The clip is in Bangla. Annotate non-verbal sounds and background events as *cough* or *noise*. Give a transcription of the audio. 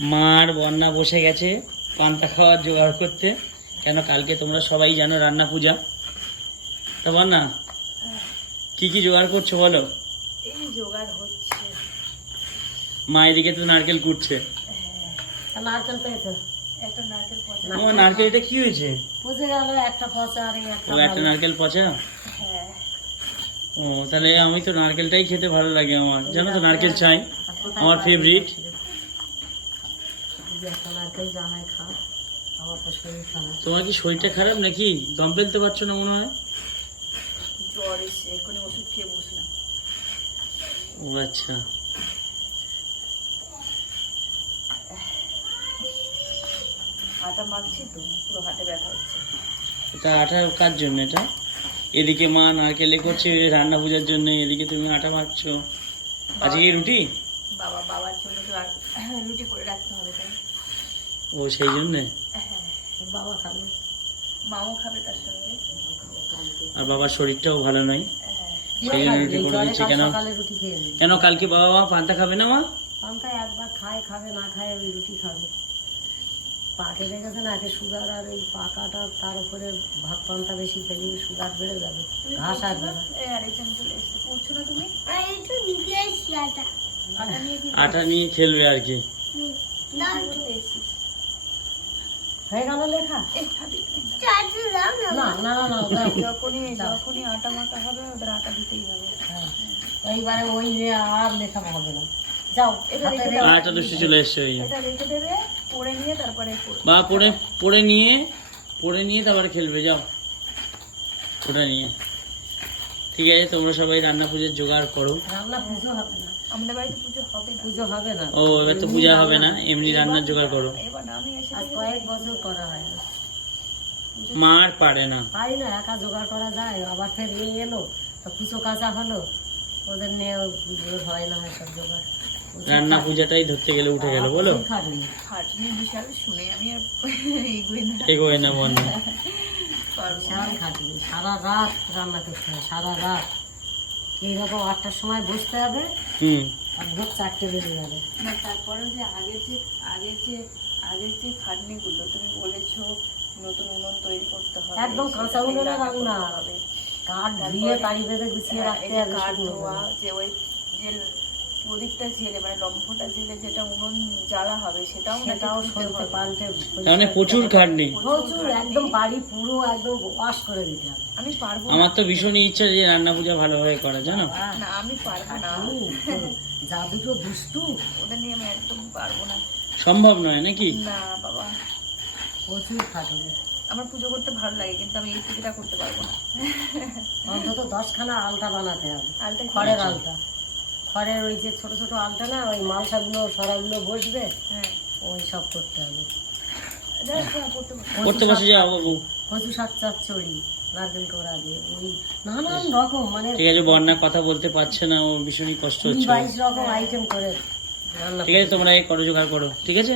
মার বন্যা বসে গেছে পান্তা খাওয়ার জোগাড় করতে। কেন কালকে তোমরা সবাই জানো রান্না পূজা? তো বন্যা কি কি জোগাড় করছ বলো? এই জোগাড় হচ্ছে। মা এদিকে তো নারকেল কুটছে। নারকেল পেয়েছে। একটা নারকেল পচা। ও নারকেল এটা কি হয়েছে? গেল একটা পচা আর একটা ও একটা নারকেল পচা? হ্যাঁ। ও তাহলে আমি তো নারকেলটাই খেতে ভালো লাগে আমার। জানো তো নারকেল চাই আমার পাওয়া favorite। যাচ্ছে? এই যে একটা নারকেল জামাই খা আমার তো শরীর খারাপ তোমার কি শরীরটা খারাপ নাকি? দম ফেলতে পারছ না মনে হয়? জ্বর এসে এক্ষুনি ওষুধ খেয়ে বসলাম। ও আচ্ছা। আটা মাখছি তো পুরো হাতে ব্যথা হচ্ছে। এটা আটা কার জন্য এটা? এদিকে মা নারকেলে করছে রান্না পূজার জন্য এদিকে তুমি আটা মাখছো। আজকে রুটি? বাবা বাবার জন্য তো আর রুটি করে রাখতে হবে তাই ও সেই জন্যে? হ্যাঁ বাবা খাবে। মাও খাবে তার সঙ্গে। আর বাবার শরীরটাও ভালো নয়। হ্যাঁ। সেই জন্য রুটি করে দিচ্ছি কাল কেন রুটি খেয়ে নিই কেন কালকে বাবা মা পান্তা খাবে না মা? পান্তা একবার খায় খাবে না খায় ওই রুটি খাবে। পা কেটে গেছে না একে সুগার আর এই পাকাটা তার উপরে ভাত পান্তা বেশি খেলে সুগার বেড়ে যাবে। ঘাস আসবে না আটা নিয়ে খেলবে আর কি। হয়ে গেল লেখা? না না না না *laughs* যখনই যখনই আটা মাটা হবে ওদের আটা দিতেই হবে। হ্যাঁ, এইবারে ওই যে আর লেখা হবে না। যাও এটা দুষ্টি চলে এসছে এটা রেখে দেবে পরে নিয়ে তারপরে বা পড়ে পড়ে নিয়ে পড়ে নিয়ে তারপরে খেলবে যাও। ওটা নিয়ে। ঠিক আছে তোমরা সবাই রান্না পুজোর জোগাড় করো। রান্না পুজো হবে না। আমাদের বাড়িতে পুজো হবে পুজো হবে না। ও এবার তো পূজা হবে না এমনি রান্নার জোগাড় করো। আজ কয়েক বছর করা হয় মার পারে না। পারি না একা জোগাড় করা যায়। আবার ফের এই এলো তো কুচো কাঁচা হলো। ওদের নিয়ে হয় না সব জোগাড়। রান্না পূজাটাই ধরতে গেলে উঠে গেল বলো? খাটনি। খাটনি বিশাল শুনে আমি আর এগোই না। এগোয় না মনে। *laughs* পারব না। বিশাল সারা রাত রান্না করতে হয় সারা রাত। এইরকম আটটার সময় বসতে হবে ভোর চারটে বেজে যাবে। না তারপরে যে আগের যে আগের যে আগের যে খাটনিগুলো তুমি বলেছ নতুন উনুন তৈরি করতে হবে একদম কাঁচা উনুনে রান্না হবে। কাঠ ধুয়ে তাড়ি বেঁধে গুছিয়ে হ্যাঁ, রাখতে হবে কাঠ ধোয়া যে ওই যে প্রদীপটা জেলে মানে লম্ফটা জেলে যেটা উনুন জ্বালা হবে সেটাও সেটাও খুলতে পাল্টে মানে প্রচুর খাটনি। প্রচুর একদম বাড়ি পুরো একদম ওয়াশ করে দিতে হবে। আমি পারব আমার তো ভীষণই ইচ্ছা যে রান্না পূজা ভালোভাবে করা জানো? না আমি পারব না। যা দুটো দুষ্টু। ওদের নিয়ে আমি একদম পারব না। সম্ভব নয় নাকি? না বাবা। প্রচুর খাটবে আমার পুজো করতে ভালো লাগে কিন্তু আমি এই পুজোটা করতে পারব না। অন্তত দশখানা আলতা বানাতে হবে। আলটা কি? খড়ের আলতা। খড়ের ওই যে ছোট ছোট আলটা না ওই মালসাগুলো সরাগুলো বসবে হ্যাঁ। ওই সব করতে হবে। দেখ, দেখ, করতে বসে যাও বাবু কচু শাক চচ্চড়ি নারকেল কোড়া দিয়ে ওই নানান রকম মানে ঠিক আছে বন্যা কথা বলতে পারছে না ও ভীষণই কষ্ট হচ্ছে। বাইশ রকম আইটেম করে ঠিক আছে তোমরা এই করো জোগাড় করো ঠিক আছে?